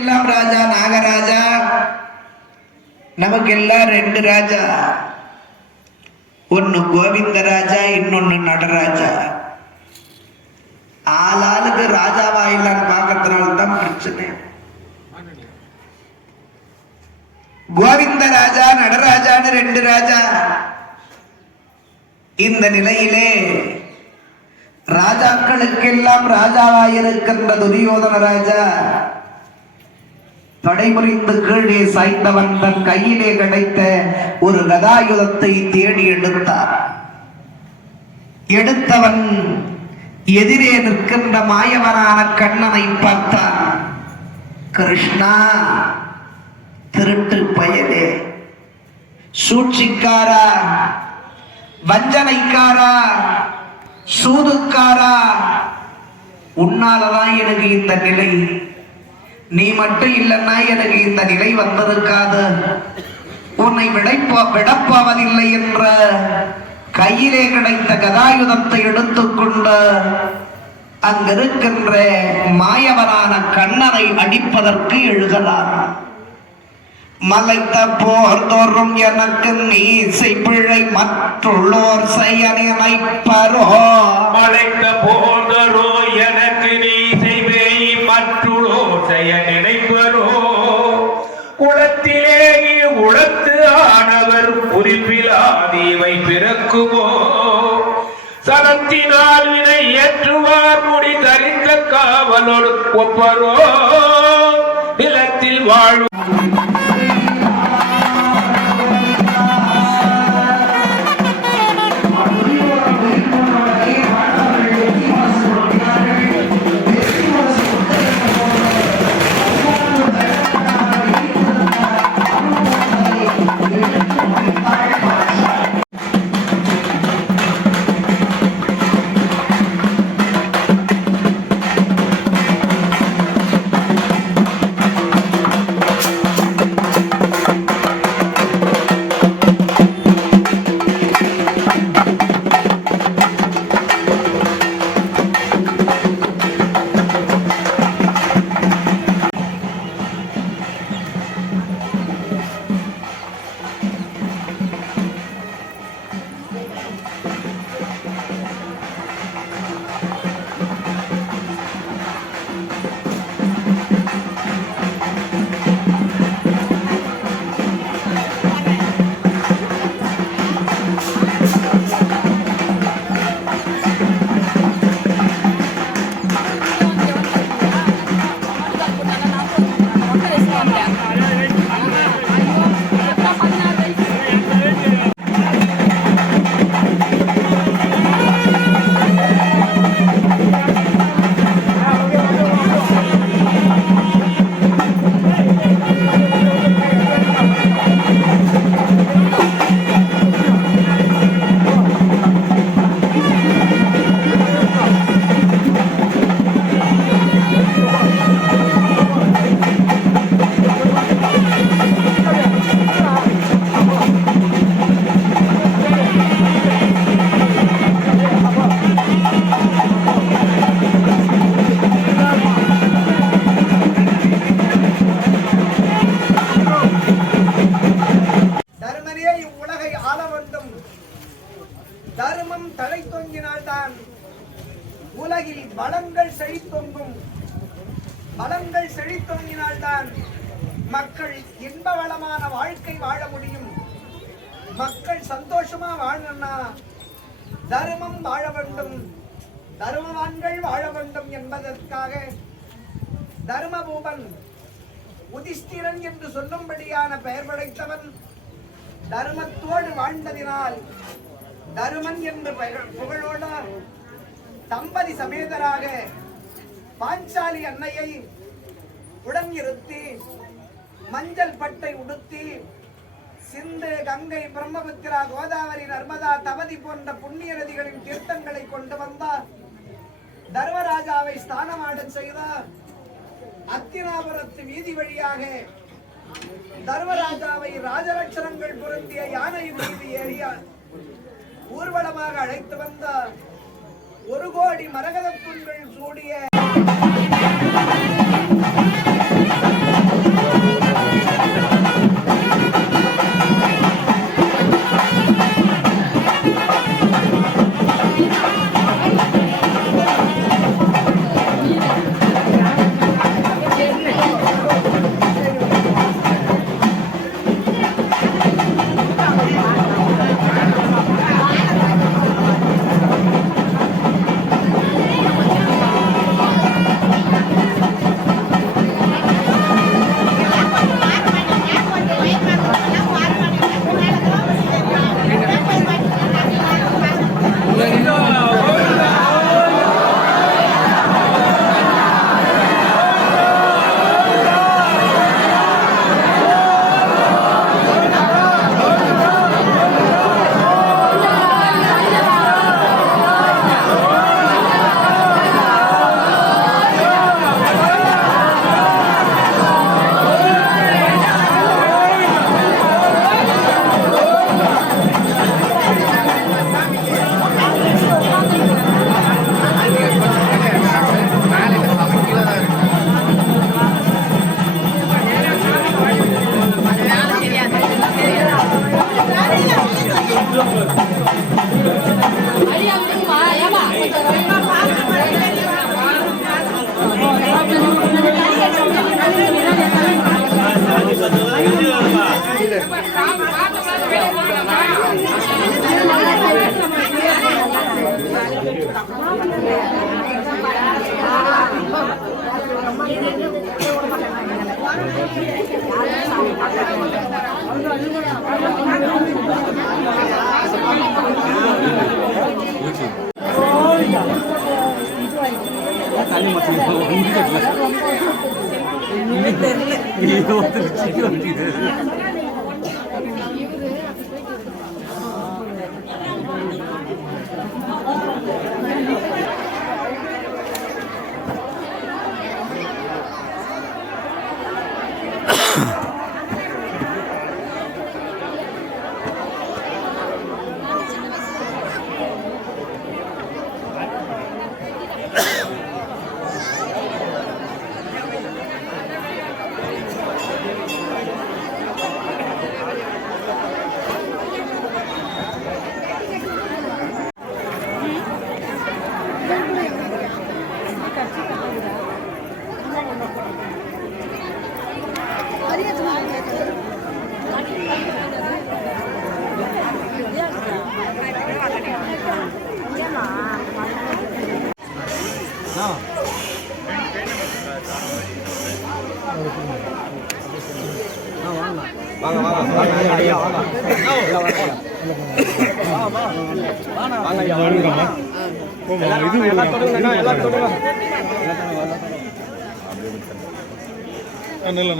எல்லாம் ராஜா நாகராஜா, நமக்கெல்லாம் ரெண்டு ராஜா, ஒன்னு கோவிந்தராஜா, இன்னொன்னு நடராஜா. ஆளாளுக்கு ராஜாவா இல்லன்னு பார்க்கறதுனால்தான் பிரச்சனை. கோவிந்தராஜா நடராஜான்னு ரெண்டு ராஜா. இந்த நிலையிலே ராஜாக்களுக்கெல்லாம் ராஜாவாயிருக்கின்ற துரியோதன ராஜா தடைமுறிந்து கீழே சாய்ந்தவன் தன் கையிலே கிடைத்த ஒரு கதாயுதத்தை தேடி எடுத்தார். எடுத்தவன் எதிரே நிற்கின்ற மாயவனான கண்ணனை பார்த்தான். கிருஷ்ணா, திருட்டு பயலே, சூழ்ச்சிக்காரா, வஞ்சனைக்காரா, சூதுக்காரா, உன்னாலதான் எனக்கு இந்த நிலை. நீ மட்டும் இல்லைன்னா எனக்கு இந்த நிலை வந்திருக்காது. உன்னை விடப்போவதில்லை என்ற கையிலே கிடைத்த கதாயுதத்தை எடுத்துக்கொண்டு அங்கிருக்கின்ற மாயவனான கண்ணனை அடிப்பதற்கு எழுகிறார். மலைத்த போர் தோறும் எனக்கு நீசை பிழை மற்றுள்ளோர் செய்ய நினைப்பரோ. மலைத்த போர் தோறும் எனக்கு நீசை பிழை மற்றுள்ளோர் செய்ய நினைப்பரோ. குளத்திலே உளத்து ஆனவர் குறிப்பிலாதீமை பிறக்குமோ. சலத்தினால் வினை ஏற்றுவார் முடி தரித்த காவலோடு ஒப்பரோ. நிலத்தில் வாழும் தர்மம் தலை தொங்கினால்தான் உலகில் வளங்கள் செழித்தொங்கும். வளங்கள் செழித்தொங்கினால்தான் மக்கள் இன்ப வளமான வாழ்க்கை வாழ முடியும். மக்கள் சந்தோஷமா வாழணும்னா தர்மம் வாழ வேண்டும், தர்மவான்கள் வாழ வேண்டும் என்பதற்காக தர்மபூபன் உதிஷ்டிரன் என்று சொல்லும்படியான பெயர் படைத்தவன் தர்மத்தோடு வாழ்ந்ததினால் தருமன் என்று புகழோட தம்பதி சமேதராக பாஞ்சாலி அன்னையை உடன் இருத்தி மஞ்சள் பட்டை உடுத்தி சிந்து, கங்கை, பிரம்மபுத்திரா, கோதாவரி, நர்மதா, தவதி போன்ற புண்ணிய நதிகளின் தீர்த்தங்களை கொண்டு வந்தார். தர்மராஜாவை ஸ்நானமாடச் செய்தார். அத்தினாபுரத்து வீதி வழியாக தர்மராஜாவை ராஜலட்சணங்கள் பொருந்திய யானை மீது ஏறிய ஊர்வலமாக அழைத்து வந்த 1 கோடி மரகத புண்கள் சூடிய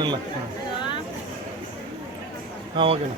நல்ல ஓகேண்ணா.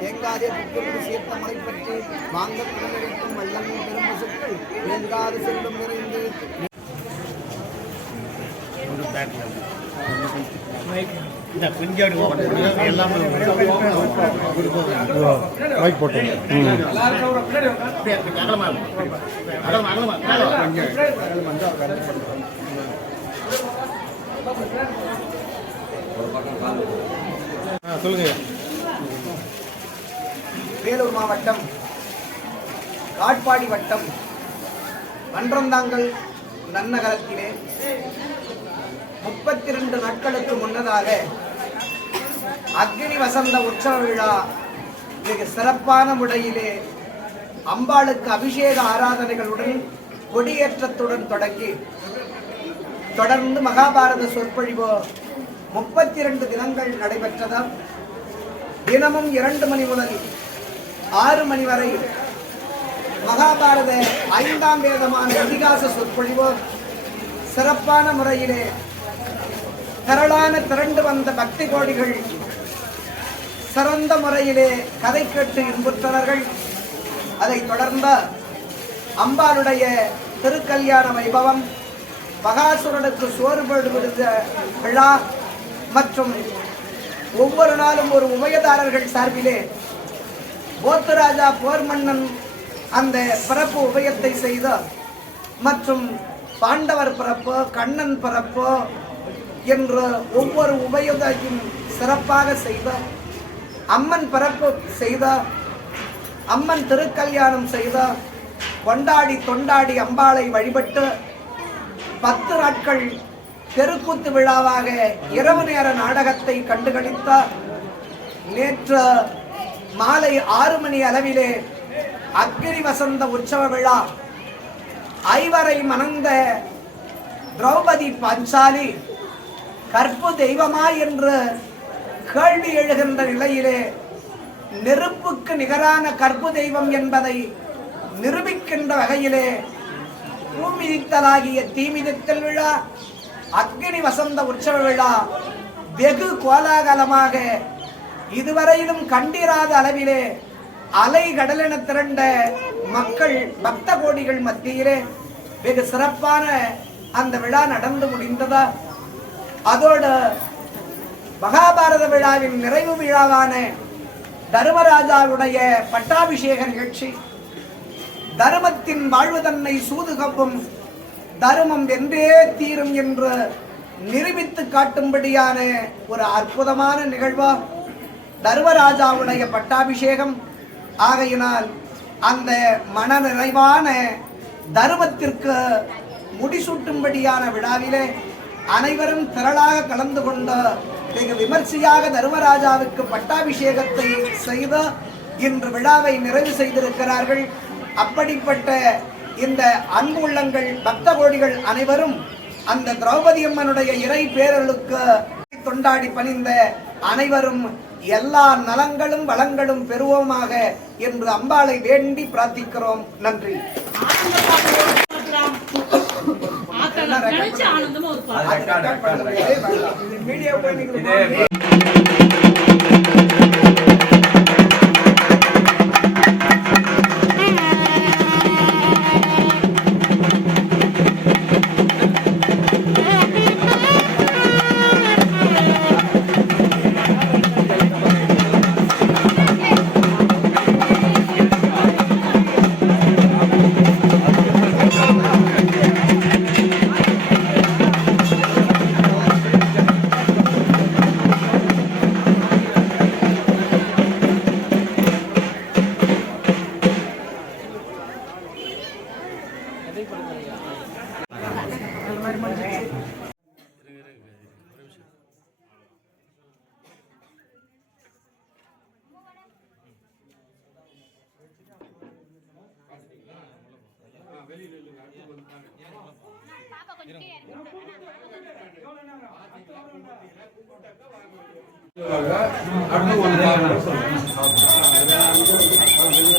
தேங்காதே புத்தூர் சேர்த்த மலை பற்றி வாங்க புலனடிக்கும் வல்லமும் பெரும் பசுக்கள் தேங்காது செல்லும் நிறைந்து சொல்லுங்க. வேலூர் மாவட்டம் காட்பாடி வட்டம் மன்றந்தாங்கல் நன்னகரத்திலே 32 நாட்களுக்கு முன்னதாக அக்னி வசந்த உற்சவ விழா மிக சிறப்பான முறையிலே அம்பாளுக்கு அபிஷேக ஆராதனைகளுடன் கொடியேற்றத்துடன் தொடங்கி தொடர்ந்து மகாபாரத சொற்பொழிவு 32 தினங்கள் நடைபெற்றதால் தினமும் 2 மணி முதல் 6 மணி வரை மகாபாரத 5ஆம் வேதமான இதிகாச சொற்பொழிவு சிறப்பான முறையிலே திரண்டு வந்த பக்தி கோடிகள் சிறந்த முறையிலே கதை கேட்டு இன்புற்றவர்கள். அதைத் தொடர்ந்த அம்பாளுடைய திருக்கல்யாண வைபவம், பகாசுரனுக்கு சோறு விடுத விழா மற்றும் ஒவ்வொரு நாளும் ஒரு உபயதாரர்கள் சார்பிலே போத்துராஜா போர் மன்னன் அந்த பிறப்பு உபயத்தை செய்த மற்றும் பாண்டவர் பிறப்பு, கண்ணன் பிறப்பு என்று ஒவ்வொரு உபயத்தையும் சிறப்பாக செய்த, அம்மன் பிறப்பு செய்த, அம்மன் திருக்கல்யாணம் செய்த, கொண்டாடி தொண்டாடி அம்பாளை வழிபட்டு 10 நாட்கள் தெருக்கூத்து விழாவாக இரவு நேர நாடகத்தை கண்டுகளித்த நேற்று மாலை 6 மணி அளவிலே அக்னி வசந்த உற்சவ விழா ஐவரை மணந்த திரௌபதி பாஞ்சாலி கற்பு தெய்வமா என்று கேள்வி எழுகின்ற நிலையிலே நெருப்புக்கு நிகரான கற்பு தெய்வம் என்பதை நிரூபிக்கின்ற வகையிலே பூமிதித்தலாகிய தீமிதித்தல் விழா, அக்னி வசந்த உற்சவ விழா வெகு கோலாகலமாக இதுவரையிலும் கண்டிராத அளவிலே அலை கடலென திரண்ட மக்கள் பக்த கோடிகள் மத்தியிலே வெகு சிறப்பான அந்த விழா நடந்து முடிந்ததா. அதோடு மகாபாரத விழாவின் நிறைவு விழாவான தர்மராஜாவுடைய பட்டாபிஷேக நிகழ்ச்சி, தர்மத்தின் வாழ்வு தன்னை சூதுகவும் தர்மம் வென்றே தீரும் என்று நிரூபித்து காட்டும்படியான ஒரு அற்புதமான நிகழ்வா. தர்மராஜாவுடைய பட்டாபிஷேகம் ஆகையினால் அந்த மன நிறைவான தர்மத்திற்கு முடிசூட்டும்படியான விழாவிலே அனைவரும் திரளாக கலந்து கொண்டு மிக விமர்சையாக தர்மராஜாவுக்கு பட்டாபிஷேகத்தை செய்து இன்று விழாவை நிறைவு செய்திருக்கிறார்கள். அப்படிப்பட்ட இந்த அன்பு உள்ளங்கள் பக்த கோடிகள் அனைவரும் அந்த திரௌபதி அம்மனுடைய இறை பேரலுக்கு தொண்டாடி பணிந்த அனைவரும் எல்லா நலங்களும் வளங்களும் பெறுவோமாக என்று அம்பாளை வேண்டி பிரார்த்திக்கிறோம். நன்றி. அடுத்து